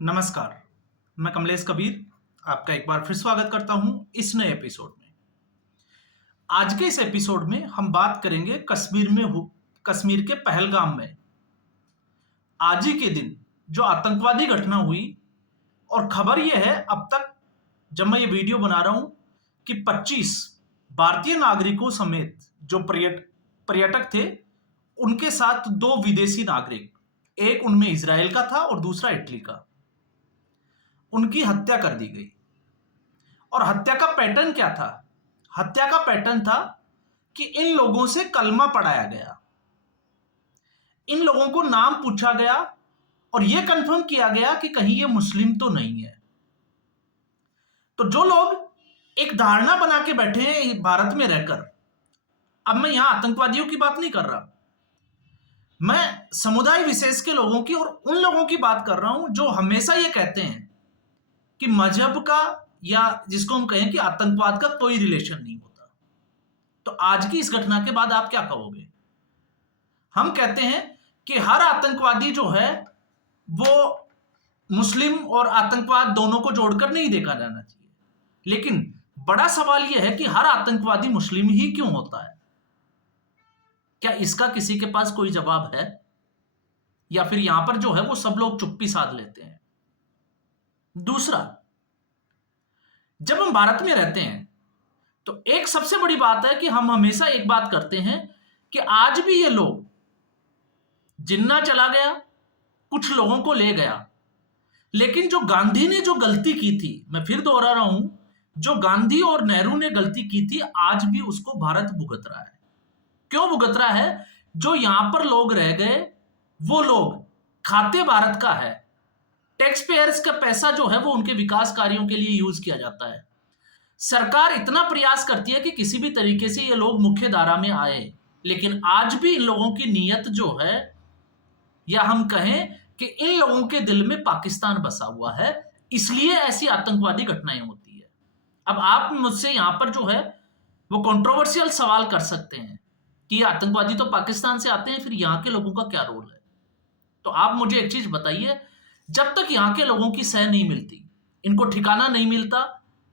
नमस्कार, मैं कमलेश कबीर आपका एक बार फिर स्वागत करता हूं इस नए एपिसोड में। आज के इस एपिसोड में हम बात करेंगे कश्मीर के पहलगाम में आज ही के दिन जो आतंकवादी घटना हुई। और खबर यह है अब तक जब मैं ये वीडियो बना रहा हूं कि 25 भारतीय नागरिकों समेत जो पर्यटक थे उनके साथ 2 विदेशी नागरिक, एक उनमें इजराइल का था और दूसरा इटली का, उनकी हत्या कर दी गई। और हत्या का पैटर्न क्या था? हत्या का पैटर्न था कि इन लोगों से कलमा पढ़ाया गया, इन लोगों को नाम पूछा गया और यह कंफर्म किया गया कि कहीं ये मुस्लिम तो नहीं है। तो जो लोग एक धारणा बना के बैठे हैं भारत में रहकर, अब मैं यहां आतंकवादियों की बात नहीं कर रहा, मैं समुदाय विशेष के लोगों की और उन लोगों की बात कर रहा हूं जो हमेशा ये कहते हैं कि मजहब का या जिसको हम कहें कि आतंकवाद का कोई रिलेशन नहीं होता। तो आज की इस घटना के बाद आप क्या कहोगे? हम कहते हैं कि हर आतंकवादी जो है वो मुस्लिम और आतंकवाद दोनों को जोड़कर नहीं देखा जाना चाहिए, लेकिन बड़ा सवाल यह है कि हर आतंकवादी मुस्लिम ही क्यों होता है? क्या इसका किसी के पास कोई जवाब है, या फिर यहां पर जो है वो सब लोग चुप्पी साध लेते हैं? दूसरा, जब हम भारत में रहते हैं तो एक सबसे बड़ी बात है कि हम हमेशा एक बात करते हैं कि आज भी ये लोग, जिन्ना चला गया, कुछ लोगों को ले गया, लेकिन जो गांधी ने जो गलती की थी, मैं फिर दोहरा रहा हूं, जो गांधी और नेहरू ने गलती की थी आज भी उसको भारत भुगत रहा है। क्यों भुगत रहा है? जो यहां पर लोग रह गए वो लोग खाते भारत का है, टैक्स पेयर्स का पैसा जो है वो उनके विकास कार्यों के लिए यूज किया जाता है। सरकार इतना प्रयास करती है कि किसी भी तरीके से ये लोग मुख्य धारा में आए, लेकिन आज भी इन लोगों की नीयत जो है, या हम कहें कि इन लोगों के दिल में पाकिस्तान बसा हुआ है, इसलिए ऐसी आतंकवादी घटनाएं होती है। अब आप मुझसे यहां पर जो है वो कंट्रोवर्शियल सवाल कर सकते हैं कि आतंकवादी तो पाकिस्तान से आते हैं, फिर यहां के लोगों का क्या रोल है? तो आप मुझे एक चीज बताइए, जब तक यहां के लोगों की सह नहीं मिलती, इनको ठिकाना नहीं मिलता,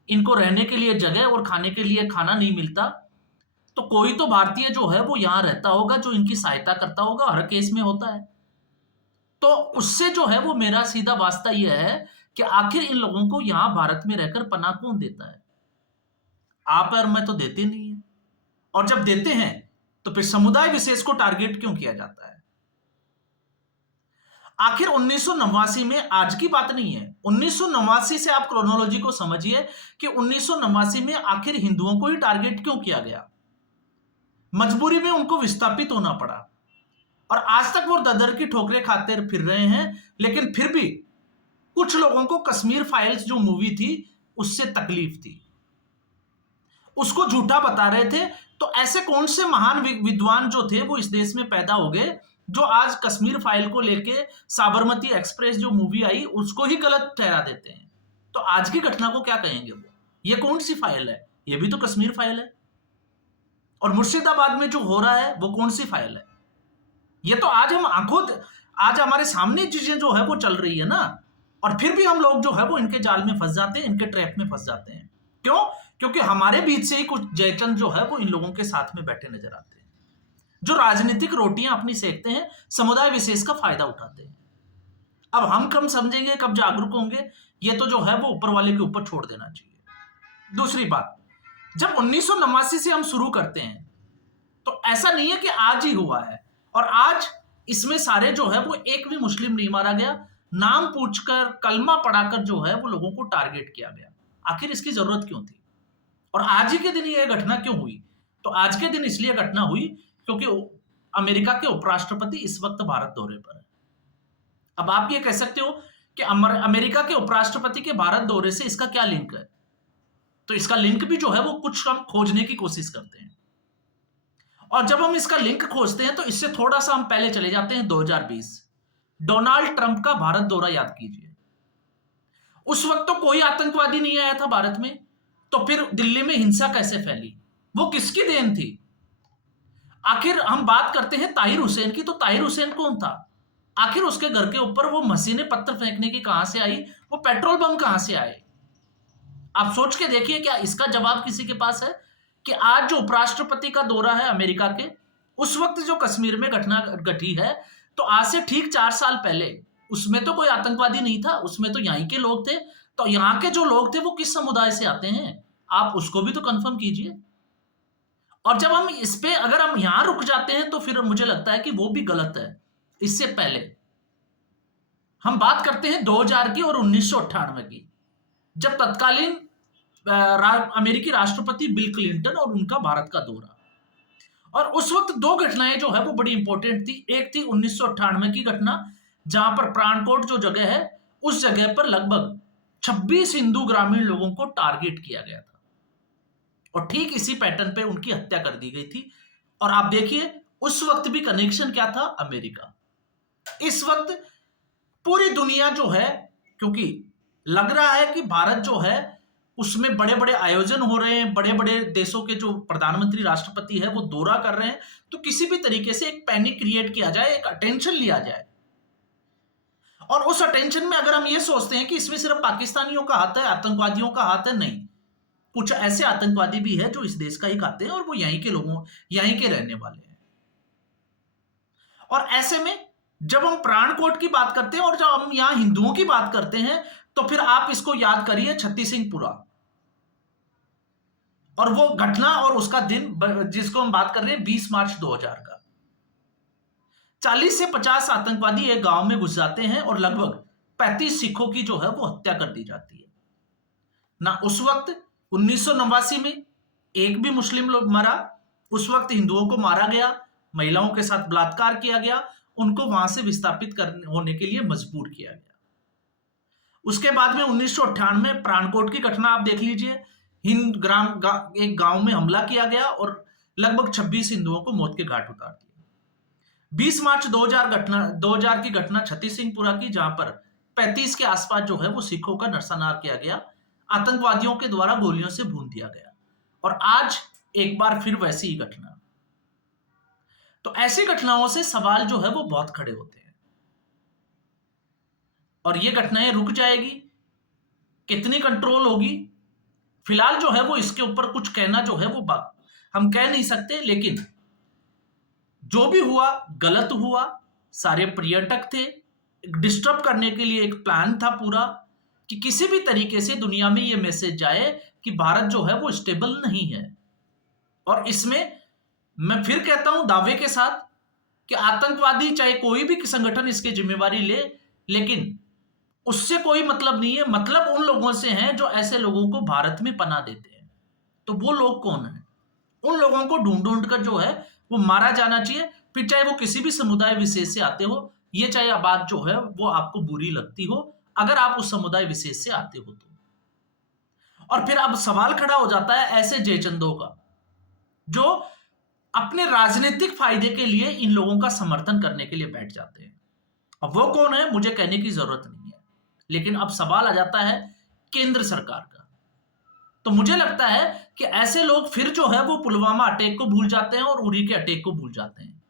इनको रहने के लिए जगह और खाने के लिए खाना नहीं मिलता, तो कोई तो भारतीय जो है वो यहां रहता होगा जो इनकी सहायता करता होगा, हर केस में होता है। तो उससे जो है वो मेरा सीधा वास्ता यह है कि आखिर इन लोगों को यहां भारत में रहकर पनाह कौन देता है? आप और मैं तो देते नहीं है, और जब देते हैं तो फिर समुदाय विशेष को टारगेट क्यों किया जाता है? आखिर 1989 में आज की बात नहीं है, 1989 से आप क्रोनोलॉजी को समझिए कि 1989 में आखिर हिंदुओं को ही टारगेट क्यों किया गया? मजबूरी में उनको विस्थापित होना पड़ा, और आज तक वो ददर की ठोकरें खाते फिर रहे हैं, लेकिन फिर भी कुछ लोगों को कश्मीर फाइल्स जो मूवी थी उससे तकलीफ थी, उसको झूठा बता रहे थे। तो ऐसे कौन से महान विद्वान जो थे वो इस देश में पैदा हो गए जो आज कश्मीर फाइल को लेके साबरमती एक्सप्रेस जो मूवी आई उसको ही गलत ठहरा देते हैं? तो आज की घटना को क्या कहेंगे वो? ये कौन सी फाइल है? ये भी तो कश्मीर फाइल है। और मुर्शिदाबाद में जो हो रहा है वो कौन सी फाइल है? ये तो आज हम आज हमारे सामने चीजें जो है वो चल रही है ना, और फिर भी हम लोग जो है वो इनके जाल में फंस जाते हैं, इनके ट्रैप में फंस जाते हैं। क्यों? क्योंकि हमारे बीच से ही कुछ जयचंद जो है वो इन लोगों के साथ में बैठे नजर आते हैं, जो राजनीतिक रोटियां अपनी सेकते हैं, समुदाय विशेष का फायदा उठाते हैं। अब हम कब समझेंगे, कब जागरूक होंगे, ये तो जो है वो ऊपर वाले के ऊपर छोड़ देना चाहिए। दूसरी बात, जब 1989 से हम शुरू करते हैं तो ऐसा नहीं है कि आज ही हुआ है, और आज इसमें सारे जो है वो एक भी मुस्लिम नहीं मारा गया, नाम पूछकर कलमा पढ़ाकर जो है वो लोगों को टारगेट किया गया। आखिर इसकी जरूरत क्यों थी? और आज ही के दिन ये घटना क्यों हुई? तो आज के दिन इसलिए घटना हुई क्योंकि अमेरिका के उपराष्ट्रपति इस वक्त भारत दौरे पर है। अब आप ये कह सकते हो कि अमेरिका के उपराष्ट्रपति के भारत दौरे से इसका क्या लिंक है? तो इसका लिंक भी जो है वो कुछ हम खोजने की कोशिश करते हैं, और जब हम इसका लिंक खोजते हैं तो इससे थोड़ा सा हम पहले चले जाते हैं 2020, डोनाल्ड ट्रंप का भारत दौरा याद कीजिए। उस वक्त तो कोई आतंकवादी नहीं आया था भारत में, तो फिर दिल्ली में हिंसा कैसे फैली? वो किसकी देन थी? आखिर हम बात करते हैं ताहिर हुसैन की, तो ताहिर हुसैन कौन था? आखिर उसके घर के ऊपर वो मशीनें पत्थर फेंकने की कहां से आई, वो पेट्रोल बम कहां से आए? आप सोच के देखिए, क्या इसका जवाब किसी के पास है? कि आज जो उपराष्ट्रपति का दौरा है अमेरिका के, उस वक्त जो कश्मीर में घटना घटी है, तो आज से ठीक 4 साल पहले उसमें तो कोई आतंकवादी नहीं था, उसमें तो यहीं के लोग थे। तो यहाँ के जो लोग थे वो किस समुदाय से आते हैं, आप उसको भी तो कंफर्म कीजिए। और जब हम इस पे अगर हम यहां रुक जाते हैं तो फिर मुझे लगता है कि वो भी गलत है। इससे पहले हम बात करते हैं 2000 की और 1998 की, जब तत्कालीन अमेरिकी राष्ट्रपति बिल क्लिंटन और उनका भारत का दौरा। और उस वक्त दो घटनाएं जो है वो बड़ी इंपॉर्टेंट थी। एक थी 1998 की घटना, जहां पर प्राणकोट जो जगह है, उस जगह पर लगभग 26 हिंदू ग्रामीण लोगों को टारगेट किया गया था और ठीक इसी पैटर्न पे उनकी हत्या कर दी गई थी। और आप देखिए उस वक्त भी कनेक्शन क्या था, अमेरिका। इस वक्त पूरी दुनिया जो है, क्योंकि लग रहा है कि भारत जो है उसमें बड़े बड़े आयोजन हो रहे हैं, बड़े बड़े देशों के जो प्रधानमंत्री राष्ट्रपति है वो दौरा कर रहे हैं, तो किसी भी तरीके से एक पैनिक क्रिएट किया जाए, एक अटेंशन लिया जाए। और उस अटेंशन में अगर हम ये सोचते हैं कि इसमें सिर्फ पाकिस्तानियों का हाथ है, आतंकवादियों का हाथ है, नहीं, कुछ ऐसे आतंकवादी भी है जो इस देश का ही खाते हैं और वो यहीं के लोगों, यहीं के रहने वाले हैं। और ऐसे में जब हम प्राणकोट की बात करते हैं और जब हम यहां हिंदुओं की बात करते हैं, तो फिर आप इसको याद करिए, छत्ती सिंहपुरा और वो घटना और उसका दिन जिसको हम बात कर रहे हैं 20 मार्च 2000 का। 40 से 50 आतंकवादी एक गांव में घुस जाते हैं और लगभग 35 सिखों की जो है वो हत्या कर दी जाती है। ना उस वक्त 1989 में एक भी मुस्लिम लोग मरा, उस वक्त हिंदुओं को मारा गया, महिलाओं के साथ बलात्कार किया गया, उनको वहां से विस्थापित होने के लिए मजबूर किया गया। उसके बाद में 1998 प्राणकोट की घटना आप देख लीजिए, एक गांव में हमला किया गया और लगभग 26 हिंदुओं को मौत के घाट उतार दिया। 20 मार्च 2000 की घटना छत्ती सिंहपुरा की, जहां पर 35 के आसपास जो है वो सिखों का नरसंहार किया गया, आतंकवादियों के द्वारा गोलियों से भून दिया गया। और आज एक बार फिर वैसी ही घटना। तो ऐसी घटनाओं से सवाल जो है वो बहुत खड़े होते हैं। और ये घटनाएं रुक जाएगी, कितनी कंट्रोल होगी, फिलहाल जो है वो इसके ऊपर कुछ कहना जो है वो बात हम कह नहीं सकते। लेकिन जो भी हुआ गलत हुआ, सारे पर्यटक थे, डिस्टर्ब करने के लिए एक प्लान था पूरा, कि किसी भी तरीके से दुनिया में ये मैसेज जाए कि भारत जो है वो स्टेबल नहीं है। और इसमें मैं फिर कहता हूं दावे के साथ कि आतंकवादी चाहे कोई भी संगठन इसकी जिम्मेवारी ले, लेकिन उससे कोई मतलब नहीं है। मतलब उन लोगों से है जो ऐसे लोगों को भारत में पनाह देते हैं। तो वो लोग कौन है? उन लोगों को ढूंढ ढूंढ कर जो है वो मारा जाना चाहिए, फिर चाहे वो किसी भी समुदाय विशेष से आते हो। ये चाहे बात जो है वो आपको बुरी लगती हो, अगर आप उस समुदाय विशेष से आते हो तो। और फिर अब सवाल खड़ा हो जाता है ऐसे जयचंदों का, जो अपने राजनीतिक फायदे के लिए इन लोगों का समर्थन करने के लिए बैठ जाते हैं। अब वो कौन है मुझे कहने की जरूरत नहीं है, लेकिन अब सवाल आ जाता है केंद्र सरकार का। तो मुझे लगता है कि ऐसे लोग फिर जो है वो पुलवामा अटैक को भूल जाते हैं और उरी के अटैक को भूल जाते हैं।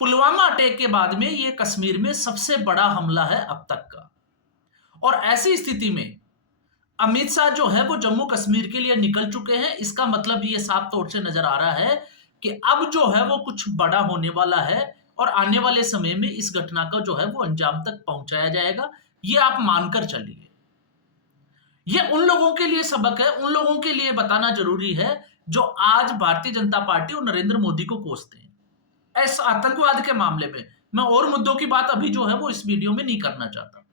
पुलवामा अटैक के बाद में ये कश्मीर में सबसे बड़ा हमला है अब तक का। और ऐसी स्थिति में अमित शाह जो है वो जम्मू कश्मीर के लिए निकल चुके हैं। इसका मतलब ये साफ तौर से नजर आ रहा है कि अब जो है वो कुछ बड़ा होने वाला है और आने वाले समय में इस घटना का जो है वो अंजाम तक पहुंचाया जाएगा। ये आप मानकर चलिए। ये उन लोगों के लिए सबक है, उन लोगों के लिए बताना जरूरी है जो आज भारतीय जनता पार्टी और नरेंद्र मोदी को कोसते हैं इस आतंकवाद के मामले में। मैं और मुद्दों की बात अभी जो है वो इस वीडियो में नहीं करना चाहता,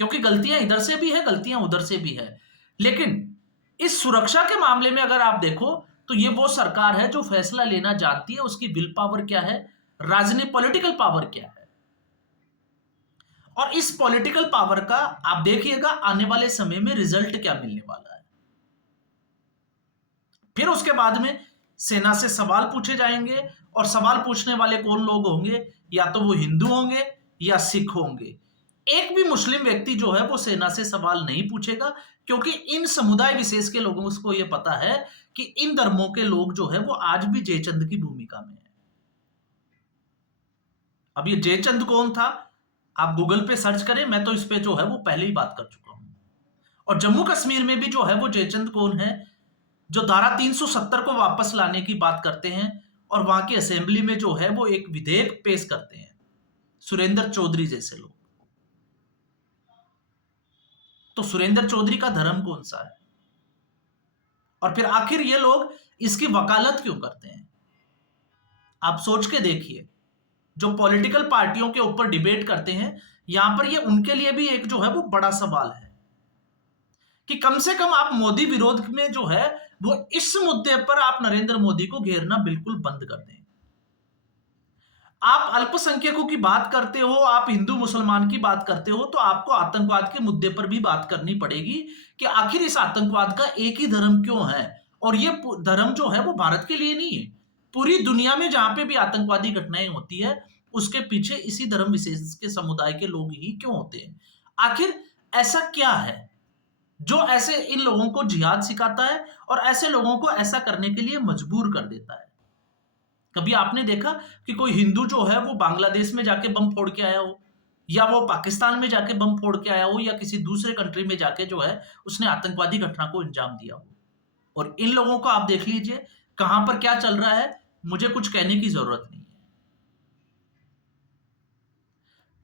क्योंकि गलतियां इधर से भी है, गलतियां उधर से भी है। लेकिन इस सुरक्षा के मामले में अगर आप देखो तो ये वो सरकार है जो फैसला लेना जानती है। उसकी विल पावर क्या है, राजनीतिक पॉलिटिकल पावर क्या है, और इस पॉलिटिकल पावर का आप देखिएगा आने वाले समय में रिजल्ट क्या मिलने वाला है। फिर उसके बाद में सेना से सवाल पूछे जाएंगे, और सवाल पूछने वाले कौन लोग होंगे, या तो वो हिंदू होंगे या सिख होंगे। एक भी मुस्लिम व्यक्ति जो है वो सेना से सवाल नहीं पूछेगा, क्योंकि इन समुदाय विशेष के लोगों को यह पता है कि इन धर्मों के लोग जो है वो आज भी जयचंद की भूमिका में है। अब ये जयचंद कौन था, आप गूगल पे सर्च करें, मैं तो इस पे जो है वो पहले ही बात कर चुका हूं। और जम्मू कश्मीर में भी जो है वो जयचंद कौन है, जो धारा 370 को वापस लाने की बात करते हैं और वहां की असेंबली में जो है वो एक विधेयक पेश करते हैं, सुरेंद्र चौधरी जैसे लोग। तो सुरेंद्र चौधरी का धर्म कौन सा है, और फिर आखिर ये लोग इसकी वकालत क्यों करते हैं? आप सोच के देखिए, जो पॉलिटिकल पार्टियों के ऊपर डिबेट करते हैं, यहां पर ये उनके लिए भी एक जो है वो बड़ा सवाल है कि कम से कम आप मोदी विरोध में जो है वो इस मुद्दे पर आप नरेंद्र मोदी को घेरना बिल्कुल बंद कर दें। आप अल्पसंख्यकों की बात करते हो, आप हिंदू मुसलमान की बात करते हो, तो आपको आतंकवाद के मुद्दे पर भी बात करनी पड़ेगी कि आखिर इस आतंकवाद का एक ही धर्म क्यों है, और ये धर्म जो है वो भारत के लिए नहीं है, पूरी दुनिया में जहां पे भी आतंकवादी घटनाएं होती है उसके पीछे इसी धर्म विशेष के समुदाय के लोग ही क्यों होते हैं? आखिर ऐसा क्या है जो ऐसे इन लोगों को जिहाद सिखाता है और ऐसे लोगों को ऐसा करने के लिए मजबूर कर देता है? कभी आपने देखा कि कोई हिंदू जो है वो बांग्लादेश में जाके बम फोड़ के आया हो, या वो पाकिस्तान में जाके बम फोड़ के आया हो, या किसी दूसरे कंट्री में जाके जो है उसने आतंकवादी घटना को अंजाम दिया हो? और इन लोगों को आप देख लीजिए कहां पर क्या चल रहा है, मुझे कुछ कहने की जरूरत नहीं है।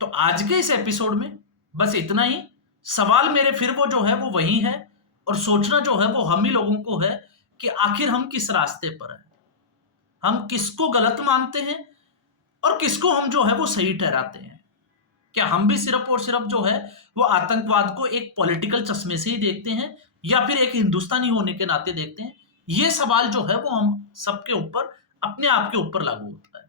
तो आज के इस एपिसोड में बस इतना ही। सवाल मेरे फिर वो जो है वो वही है, और सोचना जो है वो हम ही लोगों को है कि आखिर हम किस रास्ते पर हैं, हम किसको गलत मानते हैं और किसको हम जो है वो सही ठहराते हैं। क्या हम भी सिर्फ और सिर्फ जो है वो आतंकवाद को एक पॉलिटिकल चश्मे से ही देखते हैं, या फिर एक हिंदुस्तानी होने के नाते देखते हैं? ये सवाल जो है वो हम सबके ऊपर, अपने आप के ऊपर लागू होता है।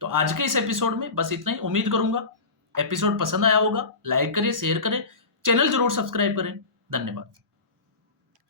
तो आज के इस एपिसोड में बस इतना ही। उम्मीद करूंगा एपिसोड पसंद आया होगा। लाइक करें, शेयर करें, चैनल जरूर सब्सक्राइब करें। धन्यवाद।